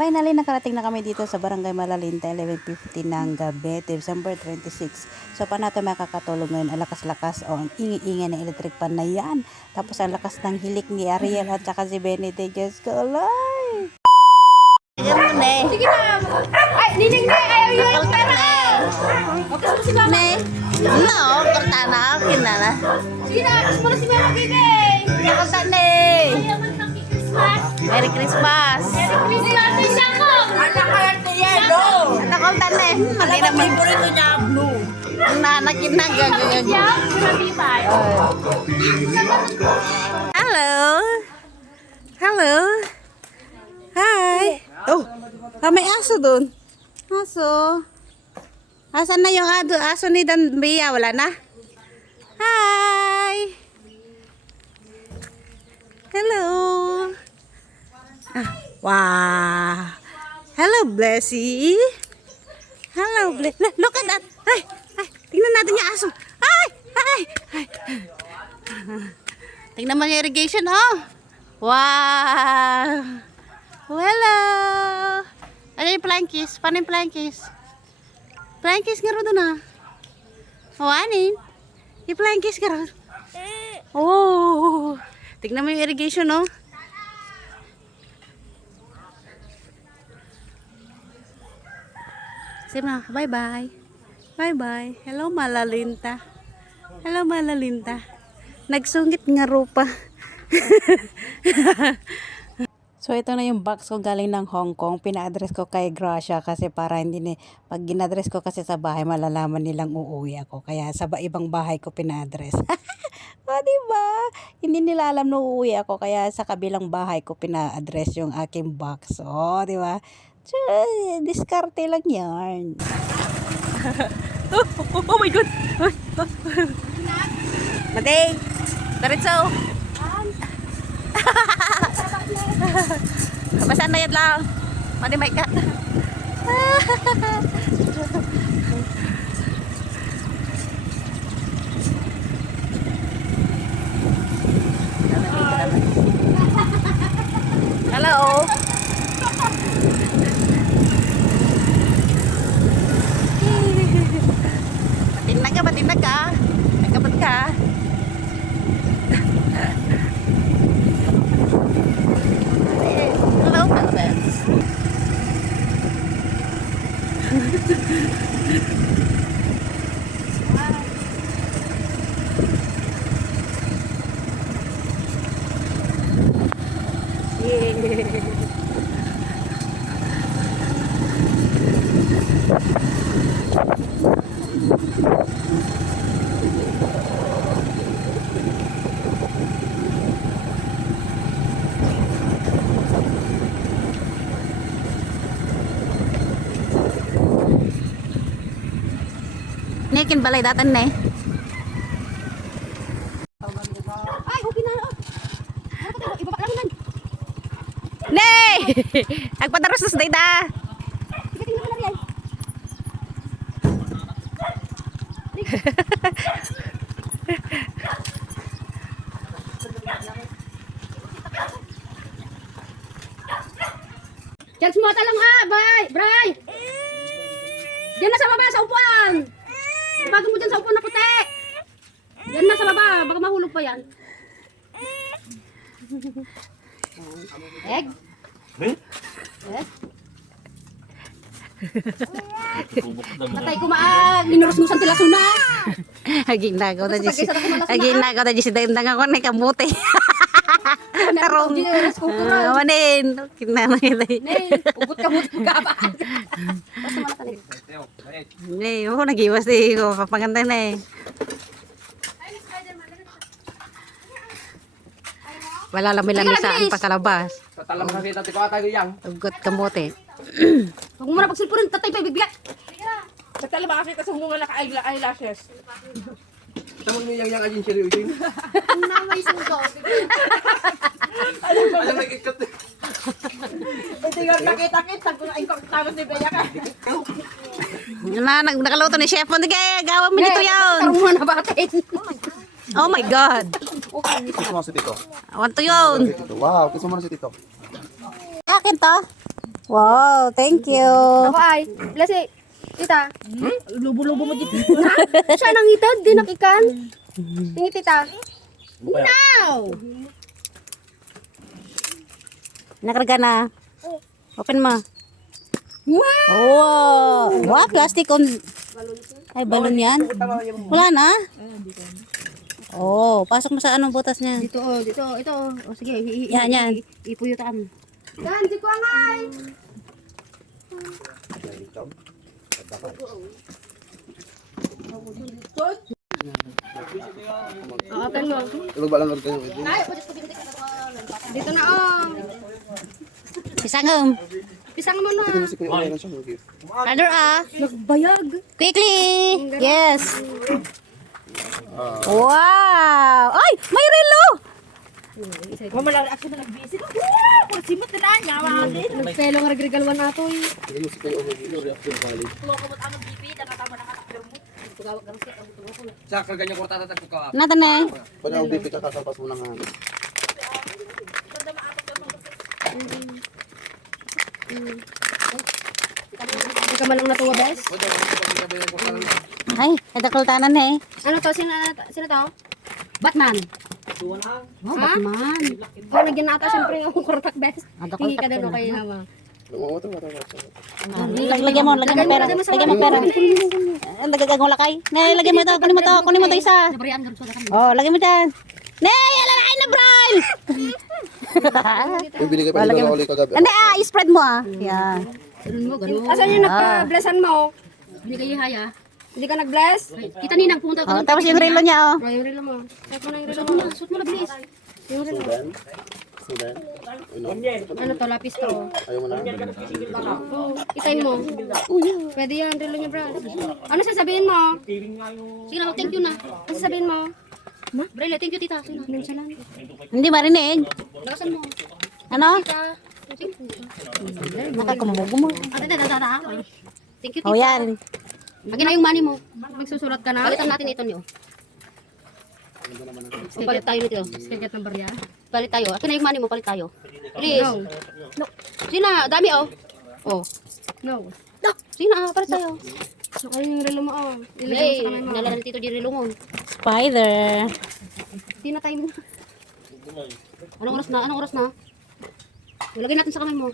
Finally, nakarating na kami dito sa Barangay Malalinta, 11:50 ng gabi, December 26. So, paano natin makakatulog ngayon? Ang lakas-lakas o ang ingi-ingay ng electric pan na yan. Tapos, ang lakas ng hilik ni Ariel at saka si Benedict. Diyos ko, Lord! Sige na. Ay, nining na. Ayaw yun yung tana. Makas mo si mama. No, kortana, kinala. Sige na, makas mo na si mama, Kikay. Kortana. Merry Christmas. Merry Christmas, siya ko. Anak kaya ni Yelo. Anak kortana. Hindi naman favorito niya blue. Nanakin na gagagag. Yeah, grabe ba? Hello. Hello. Hi. Oh, may aso doon. Aso. Asan na yung aso ni Danbia? Wala na? Hi. Hello. Ah, wow. Hello, Blessy. Hello, Blessy. Look at that. Ay, tingnan natin yung aso. Ay. Tingnan mo yung irrigation, oh. Wow. Hello. Ano yung plankies? Paano yung plankies? Plankies nga rin doon, ah. O, anin? Yung plankies nga rin. Oh. Tingnan mo yung irrigation, oh. Sige na, bye-bye. Bye-bye. Hello, Malalinta. Hello, Malalinta. Nagsungit nga rupa. So, ito na yung box ko galing ng Hong Kong. Pina-address ko kay Gracia kasi para hindi pag gina-address ko kasi sa bahay, malalaman nilang uuwi ako. Kaya sa ibang bahay ko pina-address. O, diba? Hindi nila alam na uuwi ako. Kaya sa kabilang bahay ko pina-address yung aking box. O, diba? Diskarte lang yan. Oh my God! Mati! Taritso! Basta na yan lang. Mati may kat. Hello. Patinag ka. Nagkapat ka. Hello, Calvins. Nekin balay datan ne. Ay, okay na. Ibaba lang yan. Nay! Agpadaros sa data. Sige, tingnan mo lang yan. Jags mo lang ha, bye, Bray. Diyan na sa baba, sa upuan. Ibago mo dyan sa upuan na puti. Diyan na sa baba, baka mahulog pa yan. Egg? Egg? Patay ko minurus-musan tila suna. Aginagaw na dyan si Dendang ako na kamuti. Tarong. Manin. Kinanang ito. Ugot ka mo ka ba? Basta malakalig. Hindi, ako nag-iwas eh. Papaganda na eh. Wala lamang saan pa sa labas. Tatalam kasi tati ko atago yang. Ugot kamuti. Huwag mo na pagsilpurin, tatay pa bibigla. Katala ba kasi sa mga naka-eyelashes? Tama mo yang ajin seri usin. Namay sugo. Alam nagikot. Hindi nga kakita-kit, sabi ko na ikaw tapos ni Bea ka. Nakaluto ni Chef. Hindi kaya gawa mo dito yun. Tarong mo na batin. Oh my God. Kiss mo si Tito. I want to yun. Wow, kiss mo na si Tito. Akin to. Wow, thank you. Ako ay, bless tita. Lubo-lubo mo dito. Siya nang itad, di nakikan. Tingin tita. Nakarga na. Open mo. Wow! Wow, plastic on... Ay, balon yan. Wala na? Oh, pasok mo sa anong butas niya. Dito, ito. O sige, Yan. ipuyutaan. Yan, di ko angay. Open mo. Tulog ba lang kayo? Dito na oh. Isangam. Pisang mo na. Kasi kuya okay na siya. Okay. Brother Nagbayag. Quickly! Yes! Wow! Ay! May relo! Mama lang action na nag-busy. Kung simot na niya, mga Nagpelo nga regregalwan na to eh. Sige, si kuya okay. Reaction valid. Sa karganya ko tatatag ko ka. Nata na eh. Pwede ang BP ka kasapas mo ng Hindi ka malang natuwa, bes. Ay, natakultanan na eh. Ano to? Sino to? Batman. Oh, Batman. Oh, nagyan na ata siyempre yung kurtak, bes. Hingi ka doon okay na ma. Lagyan mo pera. Lagyan mo pera. Lagyan mo lakay. Ne, lagyan mo ito. Kunin mo ito isa. Oh, lagyan mo dyan. Ne, alalakay na, Brian! Uy, binigay pa nila ulit kagabi. Hindi, i-spread mo Yan. Asan yung nagpa-blessan mo? Hindi kayo haya. Hindi ka nag-bless? Kita ninang pumunta ka. Oh, tapos yung relo niya, Ay, yung relo mo. Check mo na yung relo Suot mo. mo na, suot mo na bilis. Yung relo. Sudan. Ano to? Lapis to. Ayaw mo na. Oh, itay mo. Pwede yan, relo niya, bro. Ano sasabihin mo? Sige na, thank you na. Ano sasabihin mo? Brele, thank you tita. Sige na. Nonchalant. Hindi marinig. Lakasan mo. Ano? Tita. Thank you. Nakakumbugo mo. Tata. Thank you tita. Oh, yan. Lagi na yung money mo. Magsusulat ka na? Palitan natin ito niyo. Palit tayo nito. Kagat ng barya? Palit tayo. Akin na yung money mo, palit tayo. Please. No. Sige na, dami oh. Oh. No. Sige na, palit tayo. Saka yung relo mo, oh. Ilagay mo sa kamay mo. Nalala ni Tito Jerry mo. Spider. Hindi na time. Anong oras na? Anong oras na? Ilagay natin sa kamay mo.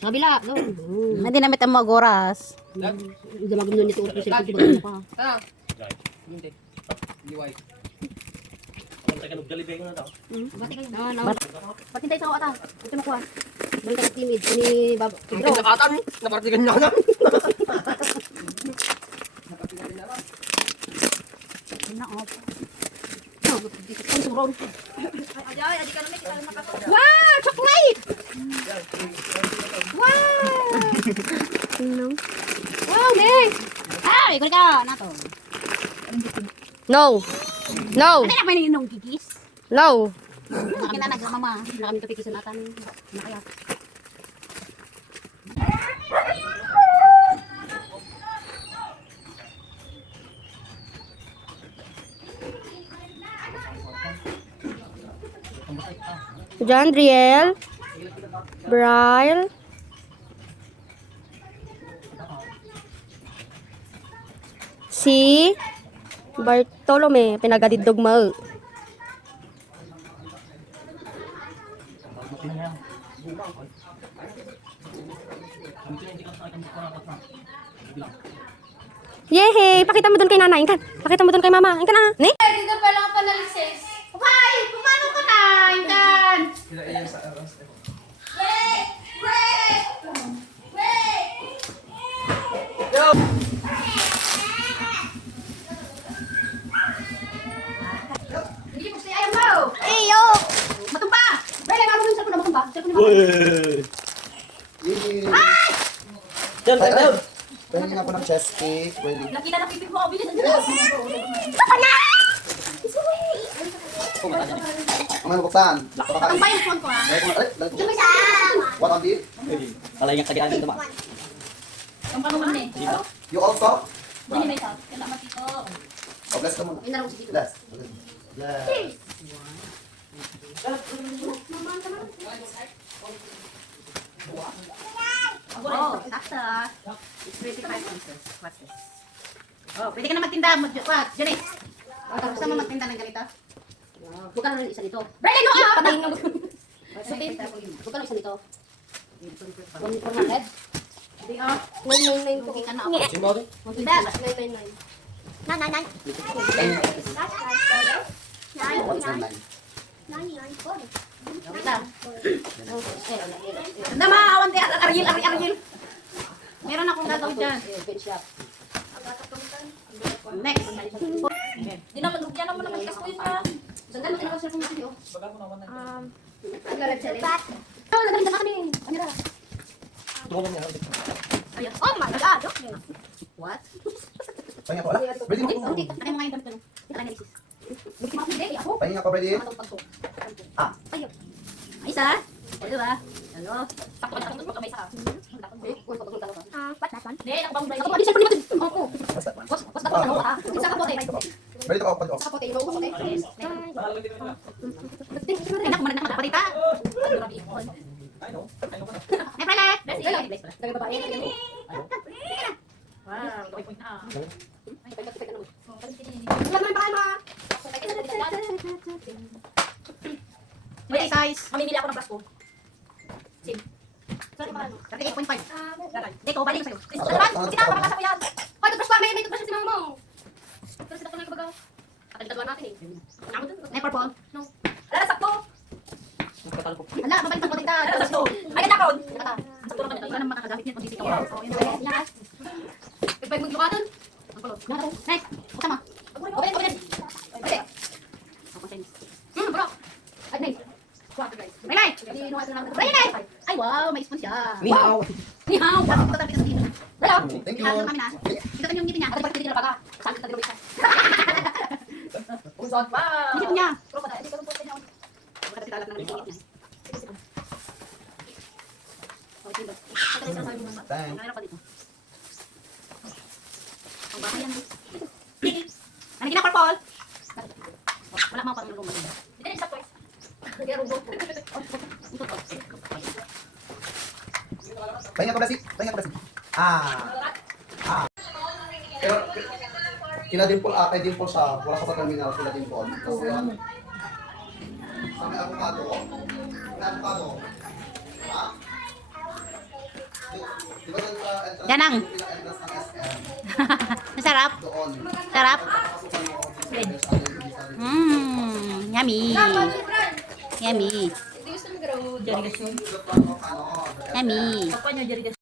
Sa kabila. Doon. Hindi namin ang mga oras. Damagin nyo nito ulit yung cellphone. Diba mo pa? Bati kayo. Pati tayo sa kawata. Ito mo kuha. Balik tayo timid. Ni Baba. Pedro. Nakatan, napartigan niya na. Ang suron. Wow! Chocolate! Wow! Wow, Meg! Ay, kulit ka. Nato. No! No! Ano na pa yung kikis? No! Akin na nagmama. Hindi na kami kapikisan natin. Nakaya. Jandriel, Brian, si Bartolome, pinagadidog mo. Yehey! Pakita mo dun kay nanay. Inkan. Pakita mo dun kay mama. Inkan na. Ni? Dito pa lang panalisis. Okay, pumano ka na? Intan! Hindi ko siya ayaw mo! Eyo! Matumba! Bale, ano yung cellphone na matumba? Cellphone na matumba? Yan, tayo. Pwede nga po ng chest cake. Pwede. Nakita na pipig mo ako bilis. Kamay mo buksan. Ang bayan phone ko ha. What on this? Palay nga tagaan dito ma. Ang panuman eh. You also? Hindi na ito. Kailangan dito. Oh, bless ka muna. Inarong si Tito. Bless. Bless. Oh, sakto. It's 25 pieces. What's this? Oh, pwede ka na magtinda. What? Johnny? Gusto mo magtinda ng ganito? Huwag ka na isa nito. Bray, no! Patayin na mo. Huwag ka na isa nito. 100? Hindi, oh. 999 po. Lugi ka na. Sino ba? 999. Wait lang. Tanda ma, awan tayo. Ariel. Meron akong gagawin dyan. Next. Di naman, yan naman naman kasi ko yun pa. Sandali mo tinakasal ko natin yun. Oh, nagaling na kami. Ano na? Tulungan niya. Oh my God! Okay. What? Pahinga ko, ala. Ready mo? Okay, tayo mo nga yung damit ko. Ito lang yung Hindi, ako. Pahinga ko, ready? Ah. Ayun. Ay, isa. O, diba? Hello? Sakto ka na. Sakto ka may isa. What that one? Hindi, ang bang Ako pa, di siyempre naman. Opo. Basta. What's that one? Isa ka po, eh. Ready to open off. Isa ka po, eh. Inuupo ko, eh. Ay, naku, marag na kapalita. Ay, prele! Dami babae. Wow, gawin point na. Wala naman pa kayo, Okay, guys. Mamimili ako ng plasco. 38.5. Dito, balik ko sa'yo. Kinakapakasa ko yan. Hoy, toothbrush pa. May toothbrush si mama mo. Pero sila ko lang kabagaw. Katalitan natin, eh. Ako dun. May purple. No. Ala, sakto. Hala, mabalik ang patita. Ay, nanakaw. Sakto lang kami. Wala nang makagamit niya. Pag-isip ko. Oh, yun na. Lakas. Pagpag maglukatan. Ang pulo. Next. Buksan mo. Open, open. Okay. Ako, Chinese. Bro. Ay, nay. Renay! Renay! Renay! Ay, wow, may spoon siya. Ni hao. Ni hao. Bakit ito tabi sa dito? Hello. Thank you. Halo kami na. Ito kami yung ngipin niya. Ano ba hindi na baga? Saan ka dilo isa? Usod pa. Ngipin niya. Pero pala, hindi ka po niya. Bakit kasi talat ng ngipin niya? Thanks. Meron pa dito. Ang bahay yan. Ano kina purple? Wala mga pang lumang. Hindi na isa to. Hindi na rubo. Pahinga ko, Basi. Pahinga ko, Basi. Pero, kila Dimple, kay Dimple sa, wala ka sa terminal, kila Dimple. So, sa may avocado, may avocado. Ha? Di ba dyan sa entrance? Ganang. Yung pinaka-entrance ng SM, Masarap. doon. Sarap. Papasukan mo. Yummy. Yummy. Yummy.